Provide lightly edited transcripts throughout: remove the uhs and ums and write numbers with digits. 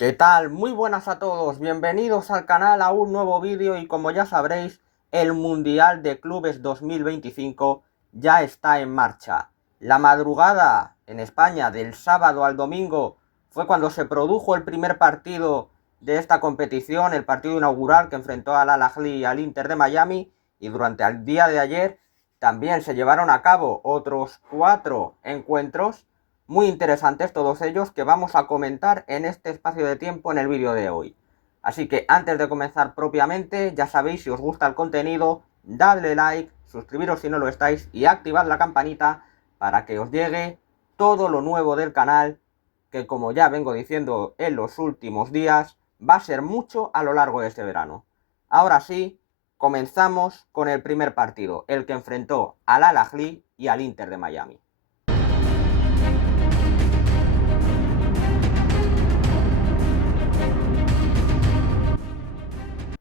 ¿Qué tal? Muy buenas a todos, bienvenidos al canal a un nuevo vídeo y como ya sabréis, el Mundial de Clubes 2025 ya está en marcha. La madrugada en España del sábado al domingo fue cuando se produjo el primer partido de esta competición, el partido inaugural que enfrentó al Al-Ahly y al Inter de Miami, y durante el día de ayer también se llevaron a cabo otros 4 encuentros muy interesantes, todos ellos, que vamos a comentar en este espacio de tiempo en el vídeo de hoy. Así que antes de comenzar propiamente, ya sabéis, si os gusta el contenido, dadle like, suscribiros si no lo estáis y activad la campanita para que os llegue todo lo nuevo del canal, que como ya vengo diciendo en los últimos días, va a ser mucho a lo largo de este verano. Ahora sí, comenzamos con el primer partido, el que enfrentó al Al-Ahly y al Inter de Miami.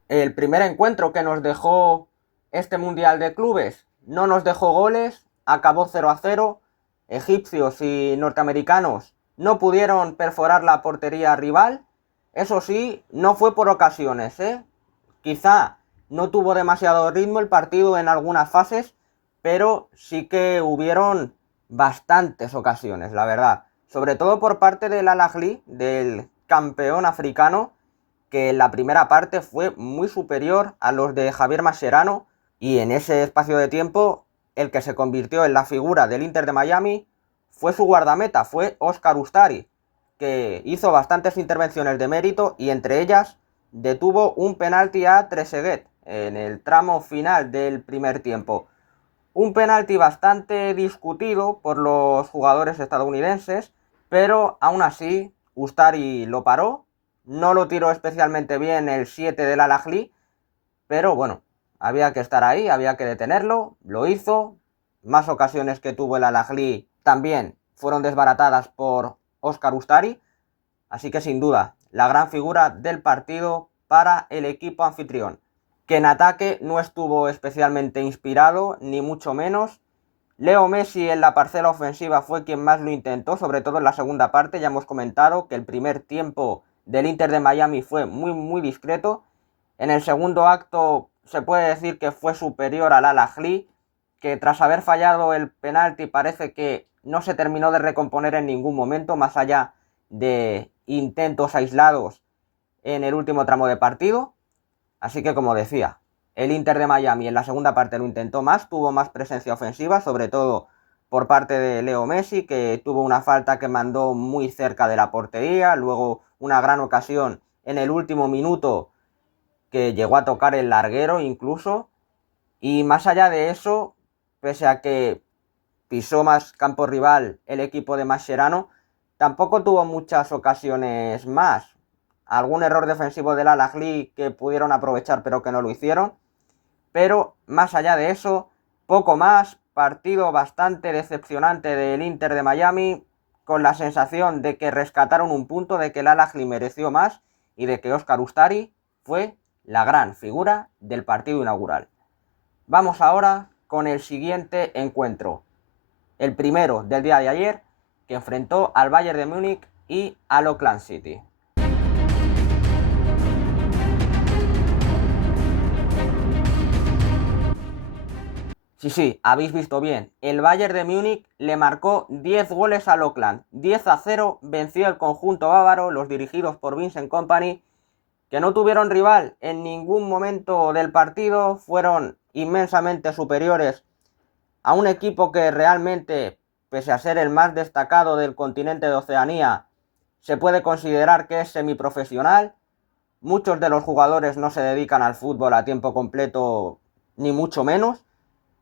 El primer encuentro que nos dejó este Mundial de Clubes no nos dejó goles, acabó 0-0. Egipcios y norteamericanos no pudieron perforar la portería rival. Eso sí, no fue por ocasiones, ¿eh? Quizá no tuvo demasiado ritmo el partido en algunas fases, pero sí que hubieron bastantes ocasiones, la verdad. Sobre todo por parte del Al-Ahly, del campeón africano, que la primera parte fue muy superior a los de Javier Mascherano, y en ese espacio de tiempo el que se convirtió en la figura del Inter de Miami fue su guardameta, fue Oscar Ustari, que hizo bastantes intervenciones de mérito y entre ellas detuvo un penalti a Trezeguet en el tramo final del primer tiempo. Un penalti bastante discutido por los jugadores estadounidenses, pero aún así Ustari lo paró. No lo tiró especialmente bien el 7 del Al-Ahly, pero bueno, había que estar ahí, había que detenerlo, lo hizo. Más ocasiones que tuvo el Al-Ahly también fueron desbaratadas por Oscar Ustari, así que sin duda, la gran figura del partido para el equipo anfitrión, que en ataque no estuvo especialmente inspirado, ni mucho menos. Leo Messi en la parcela ofensiva fue quien más lo intentó, sobre todo en la segunda parte. Ya hemos comentado que el primer tiempo del Inter de Miami fue muy discreto. En el segundo acto se puede decir que fue superior al Al-Ahly, que tras haber fallado el penalti parece que no se terminó de recomponer en ningún momento, más allá de intentos aislados en el último tramo de partido. Así que, como decía, el Inter de Miami en la segunda parte lo intentó más, tuvo más presencia ofensiva, sobre todo por parte de Leo Messi, que tuvo una falta que mandó muy cerca de la portería, luego una gran ocasión en el último minuto que llegó a tocar el larguero incluso, y más allá de eso, pese a que pisó más campo rival el equipo de Mascherano, tampoco tuvo muchas ocasiones más. Algún error defensivo del Al-Ahly que pudieron aprovechar pero que no lo hicieron. Pero más allá de eso, poco más. Partido bastante decepcionante del Inter de Miami, con la sensación de que rescataron un punto, de que el Al-Ahly mereció más y de que Oscar Ustari fue la gran figura del partido inaugural. Vamos ahora con el siguiente encuentro, el primero del día de ayer, que enfrentó al Bayern de Múnich y al Auckland City. Sí, habéis visto bien. El Bayern de Múnich le marcó 10 goles al Auckland. 10-0 venció el conjunto bávaro, los dirigidos por Vincent Kompany, que no tuvieron rival en ningún momento del partido. Fueron inmensamente superiores a un equipo que realmente, pese a ser el más destacado del continente de Oceanía, se puede considerar que es semiprofesional. Muchos de los jugadores no se dedican al fútbol a tiempo completo, ni mucho menos,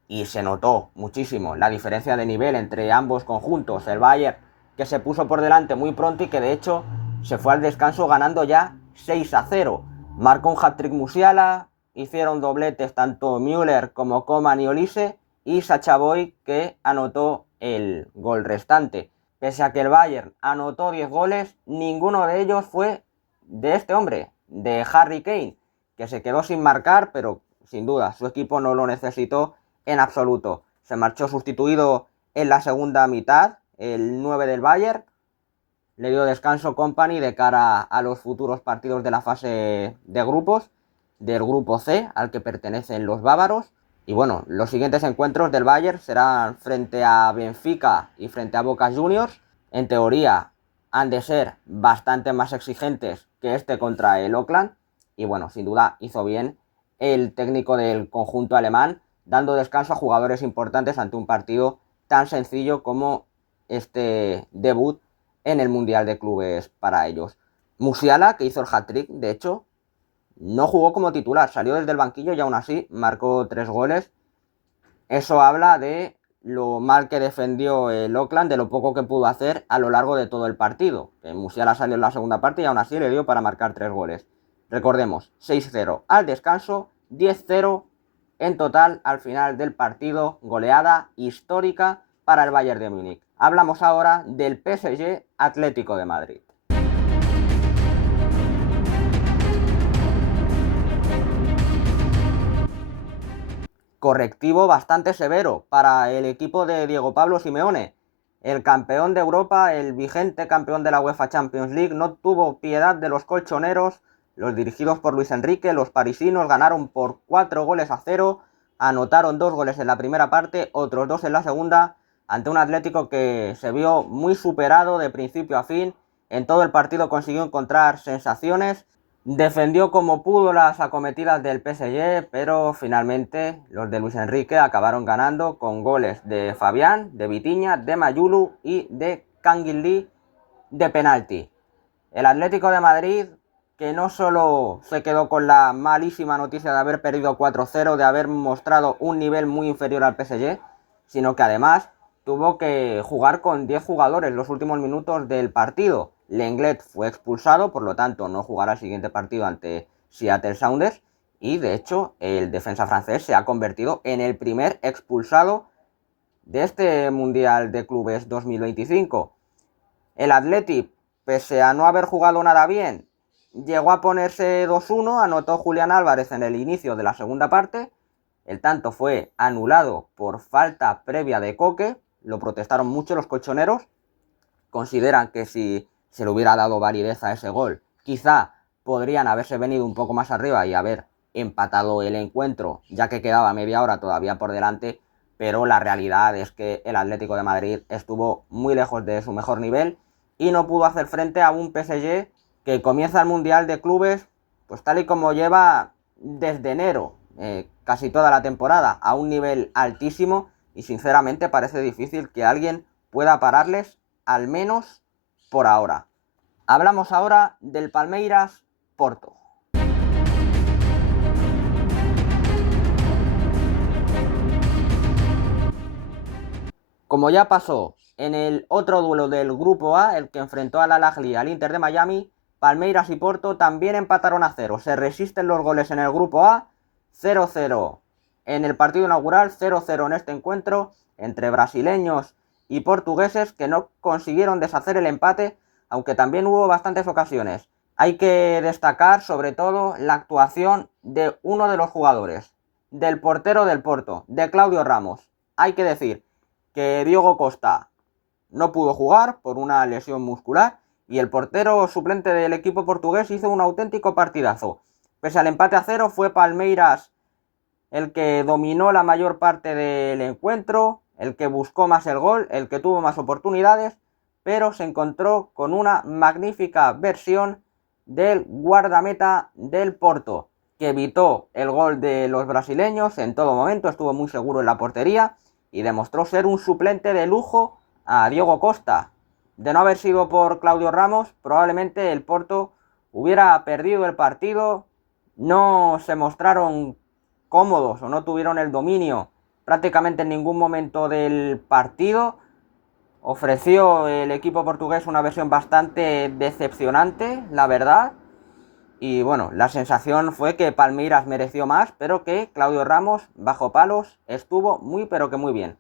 y se notó muchísimo la diferencia de nivel entre ambos conjuntos. El Bayern, que se puso por delante muy pronto y que de hecho se fue al descanso ganando ya 6-0. Marcó un hat-trick Musiala, hicieron dobletes tanto Müller como Coman y Olise, y Sacha Boey, que anotó el gol restante. Pese a que el Bayern anotó 10 goles, ninguno de ellos fue de este hombre, de Harry Kane, que se quedó sin marcar, pero sin duda su equipo no lo necesitó en absoluto. Se marchó sustituido en la segunda mitad, el 9 del Bayern, le dio descanso Kompany de cara a los futuros partidos de la fase de grupos, del grupo C, al que pertenecen los bávaros. Y bueno, los siguientes encuentros del Bayern serán frente a Benfica y frente a Boca Juniors. En teoría han de ser bastante más exigentes que este contra el Auckland. Y bueno, sin duda hizo bien el técnico del conjunto alemán, dando descanso a jugadores importantes ante un partido tan sencillo como este debut en el Mundial de Clubes para ellos. Musiala, que hizo el hat-trick, de hecho, no jugó como titular, salió desde el banquillo y aún así marcó 3 goles. Eso habla de lo mal que defendió el Auckland, de lo poco que pudo hacer a lo largo de todo el partido. Musiala salió en la segunda parte y aún así le dio para marcar 3 goles. Recordemos, 6-0 al descanso, 10-0 en total al final del partido, goleada histórica para el Bayern de Múnich. Hablamos ahora del PSG Atlético de Madrid. Correctivo bastante severo para el equipo de Diego Pablo Simeone. El campeón de Europa, el vigente campeón de la UEFA Champions League, no tuvo piedad de los colchoneros. Los dirigidos por Luis Enrique, los parisinos, ganaron por 4-0, anotaron 2 goles en la primera parte, otros 2 en la segunda, ante un Atlético que se vio muy superado de principio a fin. En todo el partido consiguió encontrar sensaciones, defendió como pudo las acometidas del PSG, pero finalmente los de Luis Enrique acabaron ganando con goles de Fabián, de Vitinha, de Mayulu y de Canguilí de penalti. El Atlético de Madrid, que no solo se quedó con la malísima noticia de haber perdido 4-0, de haber mostrado un nivel muy inferior al PSG, sino que además tuvo que jugar con 10 jugadores los últimos minutos del partido. Lenglet fue expulsado, por lo tanto no jugará el siguiente partido ante Seattle Sounders, y de hecho el defensa francés se ha convertido en el primer expulsado de este Mundial de Clubes 2025. El Athletic, pese a no haber jugado nada bien, llegó a ponerse 2-1, anotó Julián Álvarez en el inicio de la segunda parte. El tanto fue anulado por falta previa de Coque, lo protestaron mucho los colchoneros, consideran que si se le hubiera dado validez a ese gol, quizá podrían haberse venido un poco más arriba y haber empatado el encuentro, ya que quedaba media hora todavía por delante, pero la realidad es que el Atlético de Madrid estuvo muy lejos de su mejor nivel y no pudo hacer frente a un PSG que comienza el Mundial de Clubes pues tal y como lleva desde enero, casi toda la temporada, a un nivel altísimo, y sinceramente parece difícil que alguien pueda pararles, al menos por ahora. Hablamos ahora del Palmeiras Porto. Como ya pasó en el otro duelo del Grupo A, el que enfrentó al Al-Ahly al Inter de Miami, Palmeiras y Porto también empataron a 0. Se resisten los goles en el Grupo A, 0-0 en el partido inaugural, 0-0 en este encuentro entre brasileños y portugueses, que no consiguieron deshacer el empate, aunque también hubo bastantes ocasiones. Hay que destacar sobre todo la actuación de uno de los jugadores, del portero del Porto, de Claudio Ramos. Hay que decir que Diogo Costa no pudo jugar por una lesión muscular y el portero suplente del equipo portugués hizo un auténtico partidazo. Pese al empate a 0, fue Palmeiras el que dominó la mayor parte del encuentro, el que buscó más el gol, el que tuvo más oportunidades, pero se encontró con una magnífica versión del guardameta del Porto, que evitó el gol de los brasileños en todo momento, estuvo muy seguro en la portería y demostró ser un suplente de lujo a Diogo Costa. De no haber sido por Claudio Ramos, probablemente el Porto hubiera perdido el partido. No se mostraron cómodos o no tuvieron el dominio prácticamente en ningún momento del partido. Ofreció el equipo portugués una versión bastante decepcionante, la verdad. Y bueno, la sensación fue que Palmeiras mereció más, pero que Claudio Ramos, bajo palos, estuvo muy pero que muy bien.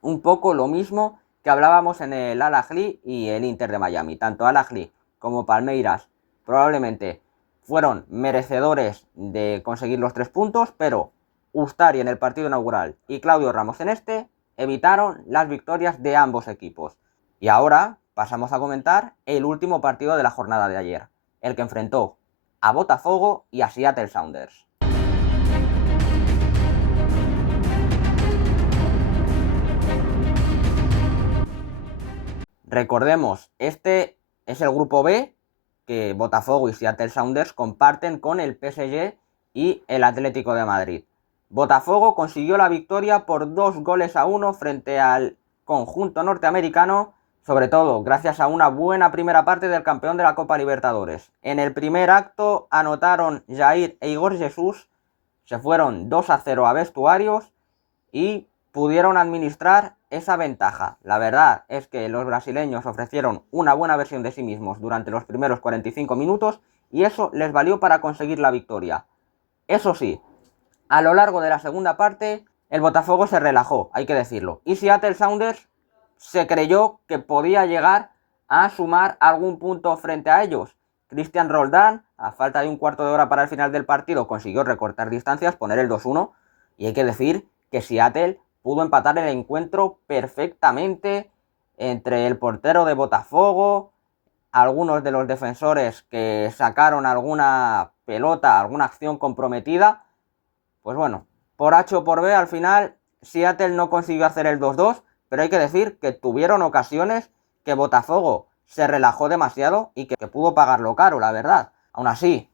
Un poco lo mismo que hablábamos en el Al-Ahly y el Inter de Miami. Tanto Al-Ahly como Palmeiras probablemente fueron merecedores de conseguir los 3 puntos, pero Ustari en el partido inaugural y Claudio Ramos en este evitaron las victorias de ambos equipos. Y ahora pasamos a comentar el último partido de la jornada de ayer, el que enfrentó a Botafogo y a Seattle Sounders. Recordemos, este es el grupo B que Botafogo y Seattle Sounders comparten con el PSG y el Atlético de Madrid. Botafogo consiguió la victoria por 2-1 frente al conjunto norteamericano, sobre todo gracias a una buena primera parte del campeón de la Copa Libertadores. En el primer acto anotaron Jair e Igor Jesús, se fueron 2-0 a vestuarios y pudieron administrar esa ventaja. La verdad es que los brasileños ofrecieron una buena versión de sí mismos durante los primeros 45 minutos y eso les valió para conseguir la victoria. Eso sí, a lo largo de la segunda parte, el Botafogo se relajó, hay que decirlo, y Seattle Sounders se creyó que podía llegar a sumar algún punto frente a ellos. Cristian Roldán, a falta de un cuarto de hora para el final del partido, consiguió recortar distancias, poner el 2-1, y hay que decir que Seattle pudo empatar el encuentro perfectamente entre el portero de Botafogo, algunos de los defensores que sacaron alguna pelota, alguna acción comprometida. Pues bueno, por H o por B, al final Seattle no consiguió hacer el 2-2, pero hay que decir que tuvieron ocasiones que Botafogo se relajó demasiado y que pudo pagarlo caro, la verdad. Aún así,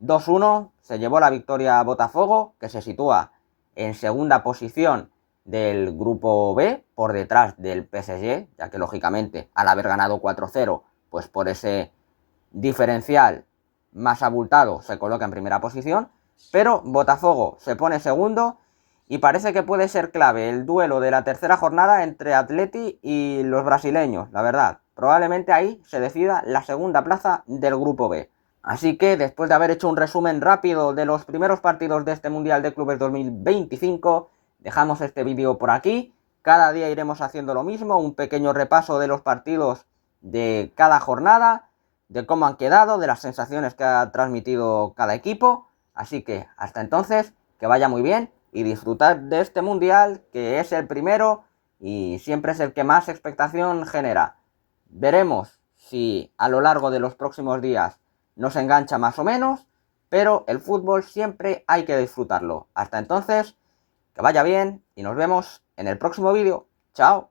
2-1 se llevó la victoria a Botafogo, que se sitúa en segunda posición del grupo B, por detrás del PSG, ya que lógicamente al haber ganado 4-0, pues por ese diferencial más abultado se coloca en primera posición, pero Botafogo se pone segundo y parece que puede ser clave el duelo de la tercera jornada entre Atleti y los brasileños, la verdad. Probablemente ahí se decida la segunda plaza del grupo B. Así que después de haber hecho un resumen rápido de los primeros partidos de este Mundial de Clubes 2025, dejamos este vídeo por aquí. Cada día iremos haciendo lo mismo, un pequeño repaso de los partidos de cada jornada, de cómo han quedado, de las sensaciones que ha transmitido cada equipo. Así que hasta entonces, que vaya muy bien y disfrutad de este Mundial, que es el primero y siempre es el que más expectación genera. Veremos si a lo largo de los próximos días nos engancha más o menos, pero el fútbol siempre hay que disfrutarlo. Hasta entonces, que vaya bien y nos vemos en el próximo vídeo. ¡Chao!